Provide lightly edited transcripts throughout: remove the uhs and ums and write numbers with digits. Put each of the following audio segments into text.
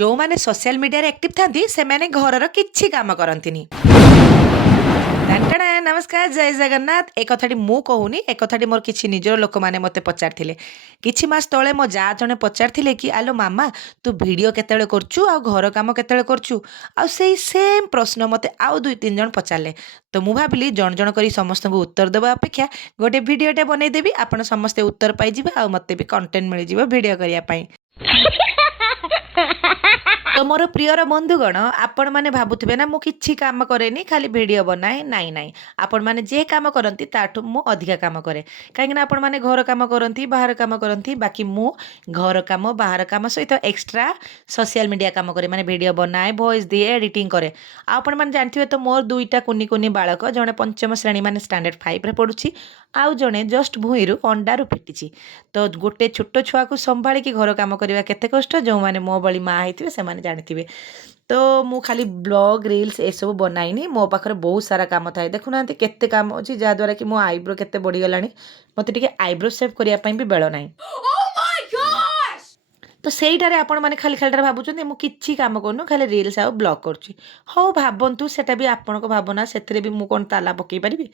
ଯେଉଁମାନେ ସୋସିଆଲ ମିଡ଼ିଆରେ ଆକ୍ଟିଭ୍ ଥାନ୍ତି ସେମାନେ ଘରର କିଛି କାମ କରନ୍ତିନି। ଟାଣଟାଣା ନମସ୍କାର ଜୟ ଜଗନ୍ନାଥ। ଏ କଥାଟି ମୁଁ କହୁନି, ଏ କଥାଟି ମୋର କିଛି ନିଜର ଲୋକମାନେ ମୋତେ ପଚାରିଥିଲେ। କିଛି ମାସ ତଳେ ମୋ ଯାଆ ଜଣେ ପଚାରିଥିଲେ କି ଆଲୋ ମାମା ତୁ ଭିଡ଼ିଓ କେତେବେଳେ କରୁଛୁ ଆଉ ଘର କାମ କେତେବେଳେ କରୁଛୁ। ଆଉ ସେଇ ସେମ୍ ପ୍ରଶ୍ନ ମୋତେ ଆଉ 2-3 ଜଣ ପଚାରିଲେ। ତ ମୁଁ ଭାବିଲି ଜଣ ଜଣ କରି ସମସ୍ତଙ୍କୁ ଉତ୍ତର ଦେବା ଅପେକ୍ଷା ଗୋଟେ ଭିଡ଼ିଓଟେ ବନେଇଦେବି, ଆପଣ ସମସ୍ତେ ଉତ୍ତର ପାଇଯିବେ ଆଉ ମୋତେ ବି କଣ୍ଟେଣ୍ଟ ମିଳିଯିବ ଭିଡ଼ିଓ କରିବା ପାଇଁ। ତ ମୋର ପ୍ରିୟର ବନ୍ଧୁଗଣ, ଆପଣମାନେ ଭାବୁଥିବେ ନା ମୁଁ କିଛି କାମ କରେନି, ଖାଲି ଭିଡ଼ିଓ ବନାଏ। ନାଇଁ ନାଇଁ, ଆପଣମାନେ ଯେ କାମ କରନ୍ତି ତାଠୁ ମୁଁ ଅଧିକା କାମ କରେ। କାହିଁକିନା ଆପଣମାନେ ଘର କାମ କରନ୍ତି, ବାହାର କାମ କରନ୍ତି, ବାକି ମୁଁ ଘର କାମ ବାହାର କାମ ସହିତ ଏକ୍ସଟ୍ରା ସୋସିଆଲ ମିଡ଼ିଆ କାମ କରେ, ମାନେ ଭିଡ଼ିଓ ବନାଏ, ଭଏସ୍ ଦିଏ, ଏଡ଼ିଟିଂ କରେ। ଆଉ ଆପଣମାନେ ଜାଣିଥିବେ ତ ମୋର 2ଟା କୁନି କୁନି ବାଳକ, ଜଣେ ପଞ୍ଚମ ଶ୍ରେଣୀ ମାନେ ଷ୍ଟାଣ୍ଡାର୍ଡ଼ 5ରେ ପଢ଼ୁଛି, ଆଉ ଜଣେ ଜଷ୍ଟ ଭୂଇଁରୁ ଅଣ୍ଡାରୁ ଫିଟିଛି। ତ ଗୋଟେ ଛୋଟ ଛୁଆକୁ ସମ୍ଭାଳିକି ଘର କାମ କରିବା କେତେ କଷ୍ଟ, ଯେଉଁମାନେ ମୋ ଭଳି ମା ହେଇଥିବେ ସେମାନେ ଜାଣିଥିବେ। ତ ମୁଁ ଖାଲି ବ୍ଲଗ୍ ରିଲ୍ସ ଏସବୁ ବନାଇନି, ମୋ ପାଖରେ ବହୁତ ସାରା କାମ ଥାଏ। ଦେଖୁନାହାନ୍ତି କେତେ କାମ ଅଛି, ଯାହାଦ୍ୱାରା କି ମୋ ଆଇବ୍ରୋ କେତେ ବଢ଼ିଗଲାଣି। ମୋତେ ଟିକେ ଆଇବ୍ରୋ ସେଭ୍ କରିବା ପାଇଁ ବି ବେଳ ନାହିଁ। ତ ସେଇଟାରେ ଆପଣମାନେ ଖାଲି ଖାଲିଟାରେ ଭାବୁଛନ୍ତି ମୁଁ କିଛି କାମ କରୁନି, ଖାଲି ରିଲ୍ସ ଆଉ ବ୍ଲଗ୍ କରୁଛି। ହଉ ଭାବନ୍ତୁ, ସେଟା ବି ଆପଣଙ୍କ ଭାବନା, ସେଥିରେ ବି ମୁଁ କ'ଣ ତାଲା ପକେଇ ପାରିବି?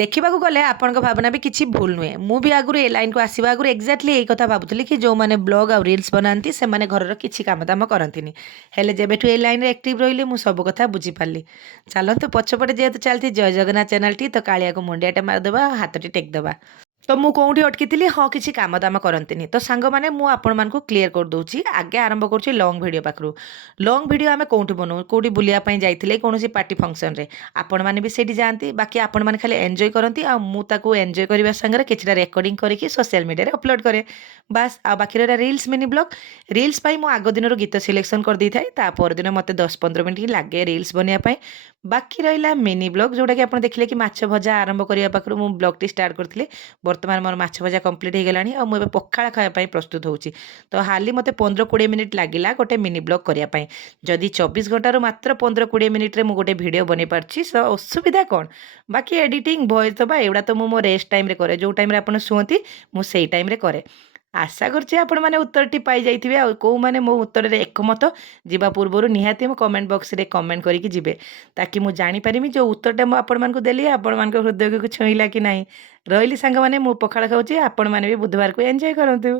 ଦେଖିବାକୁ ଗଲେ ଆପଣଙ୍କ ଭାବନା ବି କିଛି ଭୁଲ ନୁହେଁ। ମୁଁ ବି ଆଗରୁ ଏ ଲାଇନ୍‌କୁ ଆସିବା ଆଗରୁ ଏକ୍ଜାକ୍ଟଲି ଏଇ କଥା ଭାବୁଥିଲି କି ଯେଉଁମାନେ ବ୍ଲଗ୍ ଆଉ ରିଲ୍ସ ବନାନ୍ତି ସେମାନେ ଘରର କିଛି କାମ ଦାମ କରନ୍ତିନି। ହେଲେ ଯେବେଠୁ ଏ ଲାଇନ୍‌ରେ ଆକ୍ଟିଭ୍ ରହିଲି ମୁଁ ସବୁ କଥା ବୁଝିପାରିଲି। ଚାଲନ୍ତୁ ପଛପଟେ ଯେହେତୁ ଚାଲିଛି ଜୟ ଜଗନ୍ନାଥ ଚ୍ୟାନେଲଟି, ତ କାଳିଆକୁ ମୁଣ୍ଡିଆଟେ ମାରିଦେବା, ହାତଟି ଟେକିଦେବା। ତ ମୁଁ କୋଉଠି ଅଟକିଥିଲି? ହଁ, କିଛି କାମ ଦାମ କରନ୍ତିନି। ତ ସାଙ୍ଗମାନେ ମୁଁ ଆପଣମାନଙ୍କୁ କ୍ଲିୟର କରିଦଉଛି। ଆଗେ ଆରମ୍ଭ କରୁଛି ଲଙ୍ଗ୍ ଭିଡ଼ିଓ ପାଖରୁ। ଲଙ୍ଗ୍ ଭିଡ଼ିଓ ଆମେ କୋଉଠି ବନଉ? କୋଉଠି ବୁଲିବା ପାଇଁ ଯାଇଥିଲେ, କୌଣସି ପାର୍ଟି ଫଙ୍କସନ୍‌ରେ। ଆପଣମାନେ ବି ସେଇଠି ଯାଆନ୍ତି, ବାକି ଆପଣମାନେ ଖାଲି ଏନ୍‌ଜୟ କରନ୍ତି ଆଉ ମୁଁ ତାକୁ ଏନ୍‌ଜୟ କରିବା ସାଙ୍ଗରେ କିଛିଟା ରେକର୍ଡ଼ିଂ କରିକି ସୋସିଆଲ ମିଡ଼ିଆରେ ଅପଲୋଡ଼୍ କରେ। ବାସ୍, ଆଉ ବାକି ରହିଲା ରିଲ୍ସ ମିନି ବ୍ଲଗ୍। ରିଲ୍ସ ପାଇଁ ମୁଁ ଆଗ ଦିନରୁ ଗୀତ ସିଲେକ୍ସନ୍ କରିଦେଇଥାଏ। ତା ପରଦିନ ମୋତେ 10-15 ମିନିଟ୍ ହିଁ ଲାଗେ ରିଲ୍ସ ବନେଇବା ପାଇଁ। ବାକି ରହିଲା ମିନି ବ୍ଲଗ୍, ଯୋଉଟାକି ଆପଣ ଦେଖିଲେ କି ମାଛ ଭଜା ଆରମ୍ଭ କରିବା ପାଖରୁ ମୁଁ ବ୍ଲଗ୍‌ଟି ଷ୍ଟାର୍ଟ କରିଥିଲି। ବର୍ତ୍ତମାନ ମୋର ମାଛ ଭଜା କମ୍ପ୍ଲିଟ୍ ହେଇଗଲାଣି ଆଉ ମୁଁ ଏବେ ପଖାଳ ଖାଇବା ପାଇଁ ପ୍ରସ୍ତୁତ ହେଉଛି। ତ ହାର୍ଡ଼ଲି ମୋତେ 15-20 ମିନିଟ୍ ଲାଗିଲା ଗୋଟେ ମିନି ବ୍ଲଗ୍ କରିବା ପାଇଁ। ଯଦି 24 ଘଣ୍ଟାରୁ ମାତ୍ର 15-20 ମିନିଟ୍‌ରେ ମୁଁ ଗୋଟେ ଭିଡ଼ିଓ ବନେଇ ପାରୁଛି, ଅସୁବିଧା କ'ଣ? ବାକି ଏଡ଼ିଟିଂ, ଭଏସ୍ ଦେବା ଏଗୁଡ଼ା ତ ମୁଁ ମୋ ରେଷ୍ଟ ଟାଇମ୍‌ରେ କରେ। ଯୋଉ ଟାଇମ୍‌ରେ ଆପଣ ଶୁଅନ୍ତି ମୁଁ ସେଇ ଟାଇମ୍‌ରେ କରେ। ଆଶା କରୁଛି ଆପଣମାନେ ଉତ୍ତରଟି ପାଇଯାଇଥିବେ। ଆଉ କୋଉମାନେ ମୋ ଉତ୍ତରରେ ଏକମତ, ଯିବା ପୂର୍ବରୁ ନିହାତି ମୋ କମେଣ୍ଟ ବକ୍ସରେ କମେଣ୍ଟ କରିକି ଯିବେ। ତାକି ମୁଁ ଜାଣିପାରିବି ଯୋଉ ଉତ୍ତରଟା ମୁଁ ଆପଣମାନଙ୍କୁ ଦେଲି ଆପଣମାନଙ୍କ ହୃଦୟକୁ ଛୁଇଁଲା କି ନାହିଁ। ରହିଲି ସାଙ୍ଗମାନେ, ମୁଁ ପଖାଳ ଖାଉଛି, ଆପଣମାନେ ବି ବୁଧବାରକୁ ଏନ୍‌ଜୟ କରନ୍ତୁ।